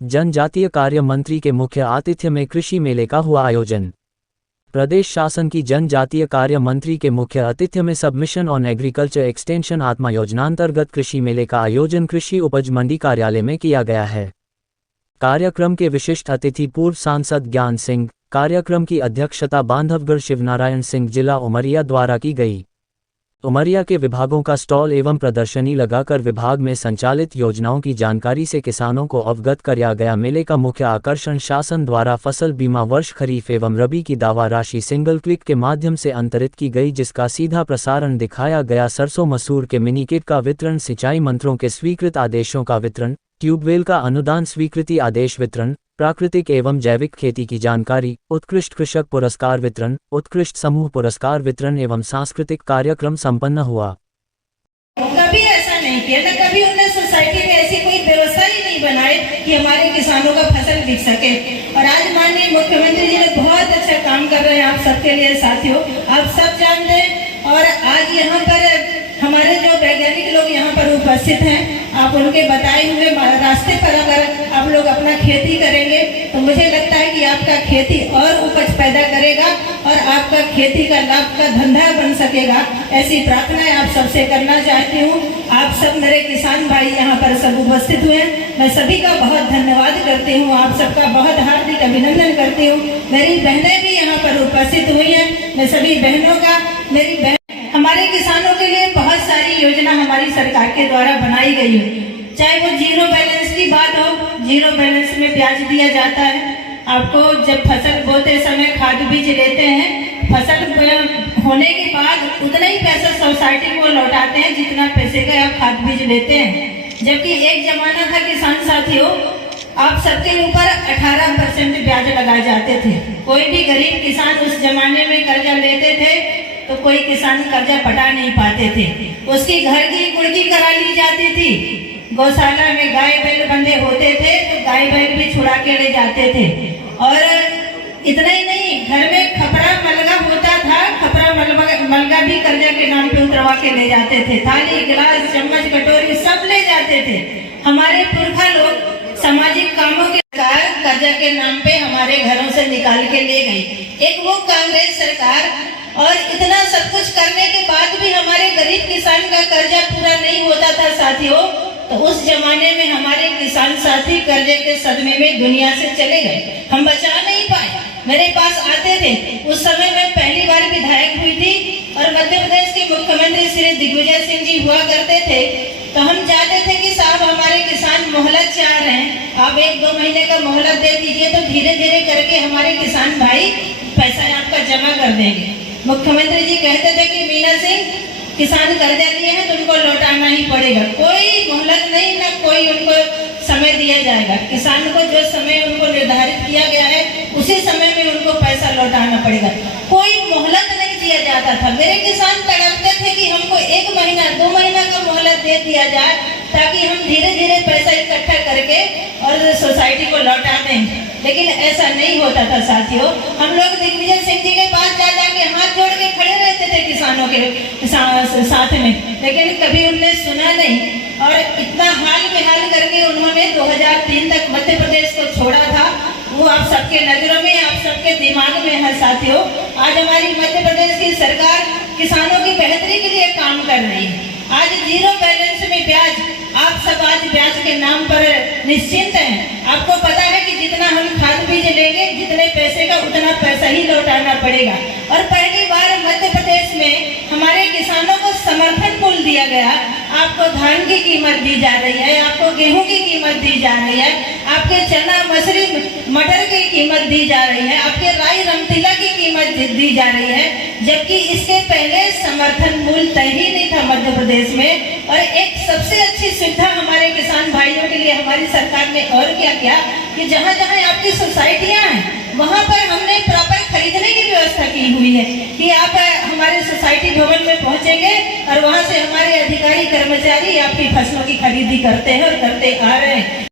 जनजातीय कार्य मंत्री के मुख्य आतिथ्य में कृषि मेले का हुआ आयोजन। प्रदेश शासन की जनजातीय कार्य मंत्री के मुख्य आतिथ्य में सबमिशन ऑन एग्रीकल्चर एक्सटेंशन आत्मा योजनांतर्गत कृषि मेले का आयोजन कृषि उपज मंडी कार्यालय में किया गया है। कार्यक्रम के विशिष्ट अतिथि पूर्व सांसद ज्ञान सिंह, कार्यक्रम की अध्यक्षता बांधवगढ़ शिवनारायण सिंह जिला उमरिया द्वारा की गई। उमरिया के विभागों का स्टॉल एवं प्रदर्शनी लगाकर विभाग में संचालित योजनाओं की जानकारी से किसानों को अवगत कराया गया। मेले का मुख्य आकर्षण शासन द्वारा फसल बीमा वर्ष खरीफ एवं रबी की दावा राशि सिंगल क्लिक के माध्यम से अंतरित की गई, जिसका सीधा प्रसारण दिखाया गया। सरसों मसूर के मिनी किट का वितरण, सिंचाई मंत्रों के स्वीकृत आदेशों का वितरण, ट्यूबवेल का अनुदान स्वीकृति आदेश वितरण, प्राकृतिक एवं जैविक खेती की जानकारी, उत्कृष्ट कृषक पुरस्कार वितरण, उत्कृष्ट समूह पुरस्कार वितरण एवं सांस्कृतिक कार्यक्रम संपन्न हुआ। कभी ऐसा नहीं किया था, कभी उन्होंने सोसाइटी में ऐसी कोई व्यवस्था ही नहीं बनाई कि हमारे किसानों का फसल बिक सके। और आज माननीय मुख्यमंत्री जी ने बहुत अच्छा काम कर रहे हैं आप सबके लिए साथियों, आप सब जानते हैं। और आज यहाँ पर हमारे जो वैज्ञानिक लोग यहाँ पर उपस्थित हैं, आप उनके बताए हुए रास्ते पर अगर आप लोग अपना खेती करेंगे तो मुझे लगता है कि आपका खेती और उपज पैदा करेगा और आपका खेती का लाभ का धंधा बन सकेगा। ऐसी प्रार्थना आप सबसे करना चाहती हूँ। आप सब मेरे किसान भाई यहाँ पर सब उपस्थित हुए हैं, मैं सभी का बहुत धन्यवाद करती हूँ, आप सबका बहुत हार्दिक अभिनंदन करती हूँ। मेरी बहनें भी यहाँ पर उपस्थित हुई हैं, मैं सभी बहनों का, मेरी बहन हमारे किसानों के लिए बहुत सारी योजना हमारी सरकार के द्वारा बनाई गई है। चाहे वो जीरो बैलेंस की बात हो, जीरो बैलेंस में ब्याज दिया जाता है आपको। जब फसल बोते समय खाद बीज लेते हैं, फसल होने के बाद उतना ही पैसा सोसाइटी को लौटाते हैं जितना पैसे का आप खाद बीज लेते हैं। जबकि एक जमाना था किसान साथियों, आप सबके ऊपर 18% ब्याज लगाए जाते थे। कोई भी गरीब किसान उस जमाने में कर्जा लेते थे तो कोई किसान कर्जा पटा नहीं पाते थे, उसकी घर की कुर्की करा ली जाती थी। गौशाला में गाय बैल बंधे होते थे तो गाय बैल भी छुड़ा के ले जाते थे। और इतना ही नहीं, घर में खपरा मलगा होता था, खपरा मलगा भी कर्जा के नाम पे उतरवा के ले जाते थे। थाली गिलास चम्मच कटोरी सब ले जाते थे। हमारे पुरखा लोग सामाजिक कामों के कर्जा के नाम पे हमारे घरों से निकाल के ले गई एक वो कांग्रेस सरकार। और इतना सब कुछ करने के बाद भी हमारे गरीब किसान का कर्जा पूरा नहीं होता था साथियों, तो उस जमाने में हमारे किसान साथी कर्जे के सदमे में दुनिया से चले गए, हम बचा नहीं पाए। मेरे पास आते थे, उस समय मैं पहली बार विधायक हुई थी और मध्य प्रदेश के मुख्यमंत्री श्री दिग्विजय सिंह जी हुआ करते थे। तो हम चाहते थे कि साहब हमारे किसान मोहलत चाह रहे हैं, आप 1-2 महीने का मोहलत दे दीजिए तो धीरे धीरे करके हमारे किसान भाई पैसा आपका जमा कर देंगे। मुख्यमंत्री जी कहते थे कि मीना सिंह, किसान कर्जा लिए हैं तो उनको लौटाना ही पड़ेगा, कोई मोहलत नहीं, ना कोई उनको समय दिया जाएगा। किसान को जो समय उनको निर्धारित किया गया है उसी समय में उनको पैसा लौटाना पड़ेगा, कोई मोहलत नहीं दिया जाता था। मेरे किसान तड़पते थे कि हमको 1 महीना 2 महीना का मोहलत दे दिया जाए ताकि हम धीरे धीरे पैसा इकट्ठा करके और सोसाइटी को लौटा दें। लेकिन ऐसा नहीं होता था साथियों। हम लोग दिग्विजय सिंह जी के पास जा जाके हाथ जोड़ के खड़े रहते थे किसानों के साथ में, लेकिन कभी उनने सुना नहीं। और इतना हाल बेहाल करके उन्होंने 2003 तक मध्य प्रदेश को छोड़ा था, वो आप सबके नजरों में, आप सबके दिमाग में है साथियों। आज हमारी मध्य प्रदेश की सरकार किसानों की बेहतरी के लिए काम कर रही है। आज जीरो बैलेंस में ब्याज, आप सब आज ब्याज के नाम पर निश्चिंत हैं। आपको पता है कि जितना हम खाद बीज लेंगे, जितने पैसे का उतना पैसा ही लौटाना पड़ेगा। और पहली बार मध्य प्रदेश में हमारे किसानों को समर्थन मूल्य दिया गया। आपको धान की कीमत दी जा रही है, आपको गेहूं की कीमत दी जा रही है, आपके चना मसूरी मटर की कीमत दी जा रही है, आपके राई रमतीला की कीमत दी जा रही है। जबकि इसके पहले समर्थन मूल्य तय ही नहीं था मध्य प्रदेश में। और एक सबसे अच्छी सुविधा हमारे किसान भाइयों के लिए हमारी सरकार ने और क्या किया कि जहाँ जहाँ आपकी सोसाइटियाँ हैं वहाँ पर हमने प्रॉपर खरीदने की व्यवस्था की हुई है कि आप हमारे सोसाइटी भवन में पहुँचेंगे और वहाँ से हमारे अधिकारी कर्मचारी आपकी फसलों की खरीदी करते हैं और करते आ रहे हैं।